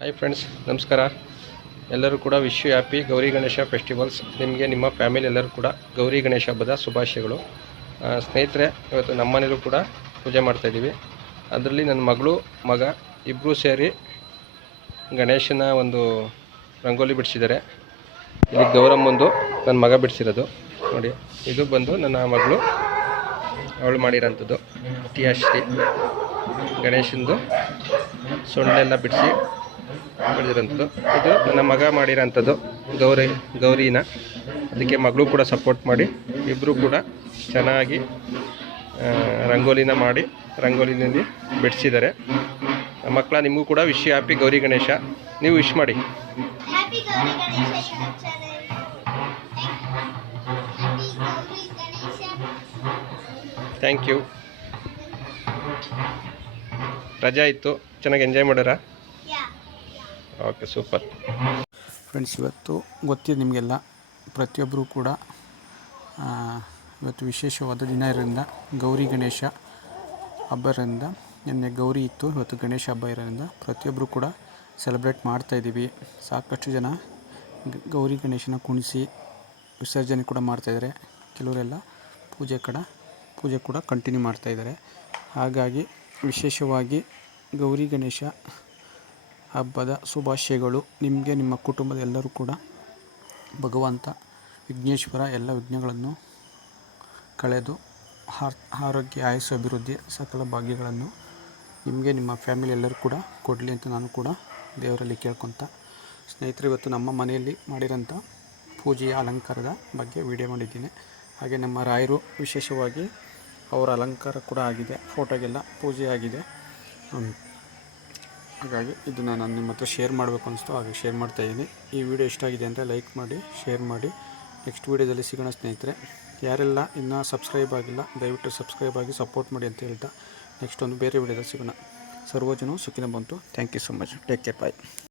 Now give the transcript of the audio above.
Hi friends, ನಮಸ್ಕಾರ. ಎಲ್ಲರೂ ಕೂಡ wish you happy Gauri Ganesha festivals. ನಿಮಗೆ ನಿಮ್ಮ ಫ್ಯಾಮಿಲಿ ಎಲ್ಲರೂ ಕೂಡ ಗೌರಿ ಗಣೇಶ ಹಬ್ಬದ ಶುಭಾಶಯಗಳು. ಸ್ನೇಹಿತರೆ, ಇವತ್ತು ನಮ್ಮ ಮನೇಲೂ ಕೂಡ ಪೂಜೆ ಮಾಡ್ತಾಯಿದ್ದೀವಿ. ಅದರಲ್ಲಿ ನನ್ನ ಮಗಳು ಮಗ ಇಬ್ಬರೂ ಸೇರಿ ಗಣೇಶನ ಒಂದು ರಂಗೋಲಿ ಬಿಡಿಸಿದ್ದಾರೆ. ಇಲ್ಲಿ ಗೌರಮ್ಮಂದು ನನ್ನ ಮಗ ಬಿಡಿಸಿರೋದು ನೋಡಿ. ಇದು ಬಂದು ನನ್ನ ಮಗಳು ಅವಳು ಮಾಡಿರೋಂಥದ್ದು ಟಿಯಾಶ್ರೀ ಗಣೇಶಂದು ಸೊಣ್ಣೆಲ್ಲ ಬಿಡಿಸಿ ಮಾಡಿರೋಂಥದ್ದು. ಇದು ನನ್ನ ಮಗ ಮಾಡಿರೋಂಥದ್ದು ಗೌರಿನ. ಅದಕ್ಕೆ ಮಗಳು ಕೂಡ ಸಪೋರ್ಟ್ ಮಾಡಿ ಇಬ್ಬರು ಕೂಡ ಚೆನ್ನಾಗಿ ರಂಗೋಲಿನ ಮಾಡಿ ರಂಗೋಲಿನಲ್ಲಿ ಬಿಡಿಸಿದ್ದಾರೆ. ಮಕ್ಕಳ, ನಿಮಗೂ ಕೂಡ ವಿಶ್ ಹ್ಯಾಪಿ ಗೌರಿ ಗಣೇಶ. ನೀವು ವಿಶ್ ಮಾಡಿ. Thank you. ರಜಾ ಇತ್ತು, ಚೆನ್ನಾಗಿ ಎಂಜಾಯ್ ಮಾಡ್ಯಾರ? Okay, super. ಫ್ರೆಂಡ್ಸ್, ಇವತ್ತು ಗೊತ್ತಿದೆ ನಿಮಗೆಲ್ಲ, ಪ್ರತಿಯೊಬ್ಬರೂ ಕೂಡ ಇವತ್ತು ವಿಶೇಷವಾದ ದಿನ ಇರೋದ್ರಿಂದ, ಗೌರಿ ಗಣೇಶ ಹಬ್ಬ ಇರೋದ್ರಿಂದ, ನಿನ್ನೆ ಗೌರಿ ಇತ್ತು, ಇವತ್ತು ಗಣೇಶ ಹಬ್ಬ ಇರೋದ್ರಿಂದ ಪ್ರತಿಯೊಬ್ಬರು ಕೂಡ ಸೆಲೆಬ್ರೇಟ್ ಮಾಡ್ತಾಯಿದ್ದೀವಿ. ಸಾಕಷ್ಟು ಜನ ಗೌರಿ ಗಣೇಶನ ಕುಣಿಸಿ ವಿಸರ್ಜನೆ ಕೂಡ ಮಾಡ್ತಾಯಿದ್ದಾರೆ. ಕೆಲವರೆಲ್ಲ ಪೂಜೆ ಕೂಡ ಕಂಟಿನ್ಯೂ ಮಾಡ್ತಾಯಿದ್ದಾರೆ. ಹಾಗಾಗಿ ವಿಶೇಷವಾಗಿ ಗೌರಿ ಗಣೇಶ ಹಬ್ಬದ ಶುಭಾಶಯಗಳು ನಿಮಗೆ, ನಿಮ್ಮ ಕುಟುಂಬದ ಎಲ್ಲರೂ ಕೂಡ. ಭಗವಂತ ವಿಘ್ನೇಶ್ವರ ಎಲ್ಲ ವಿಘ್ನಗಳನ್ನು ಕಳೆದು ಆರೋಗ್ಯ, ಆಯುಸ್ಸು, ಅಭಿವೃದ್ಧಿ, ಸಕಲ ಭಾಗ್ಯಗಳನ್ನು ನಿಮಗೆ, ನಿಮ್ಮ ಫ್ಯಾಮಿಲಿ ಎಲ್ಲರೂ ಕೂಡ ಕೊಡಲಿ ಅಂತ ನಾನು ಕೂಡ ದೇವರಲ್ಲಿ ಕೇಳ್ಕೊತ, ಸ್ನೇಹಿತರೆ, ಇವತ್ತು ನಮ್ಮ ಮನೆಯಲ್ಲಿ ಮಾಡಿರೋಂಥ ಪೂಜೆಯ ಅಲಂಕಾರದ ಬಗ್ಗೆ ವಿಡಿಯೋ ಮಾಡಿದ್ದೀನಿ. ಹಾಗೆ ನಮ್ಮ ರಾಯರು ವಿಶೇಷವಾಗಿ ಅವರ ಅಲಂಕಾರ ಕೂಡ ಆಗಿದೆ, ಫೋಟೋಗೆಲ್ಲ ಪೂಜೆ ಆಗಿದೆ. ಹಾಗಾಗಿ ಇದನ್ನು ನಾನು ನಿಮ್ಮ ಹತ್ರ ಶೇರ್ ಮಾಡಬೇಕು ಅನಿಸ್ತು, ಹಾಗೆ ಶೇರ್ ಮಾಡ್ತಾಯಿದ್ದೀನಿ. ಈ ವಿಡಿಯೋ ಇಷ್ಟ ಆಗಿದೆ ಅಂದರೆ ಲೈಕ್ ಮಾಡಿ, ಶೇರ್ ಮಾಡಿ. ನೆಕ್ಸ್ಟ್ ವೀಡಿಯೋದಲ್ಲಿ ಸಿಗೋಣ ಸ್ನೇಹಿತರೆ. ಯಾರೆಲ್ಲ ಇನ್ನೂ ಸಬ್ಸ್ಕ್ರೈಬ್ ಆಗಿಲ್ಲ, ದಯವಿಟ್ಟು ಸಬ್ಸ್ಕ್ರೈಬ್ ಆಗಿ ಸಪೋರ್ಟ್ ಮಾಡಿ ಅಂತ ಹೇಳ್ತಾ, ನೆಕ್ಸ್ಟ್ ಒಂದು ಬೇರೆ ವಿಡಿಯೋದಲ್ಲಿ ಸಿಗೋಣ. ಸರ್ವಜನರು ಸುಖಿನ ಬಂತು. Thank you so much. Take care. Bye.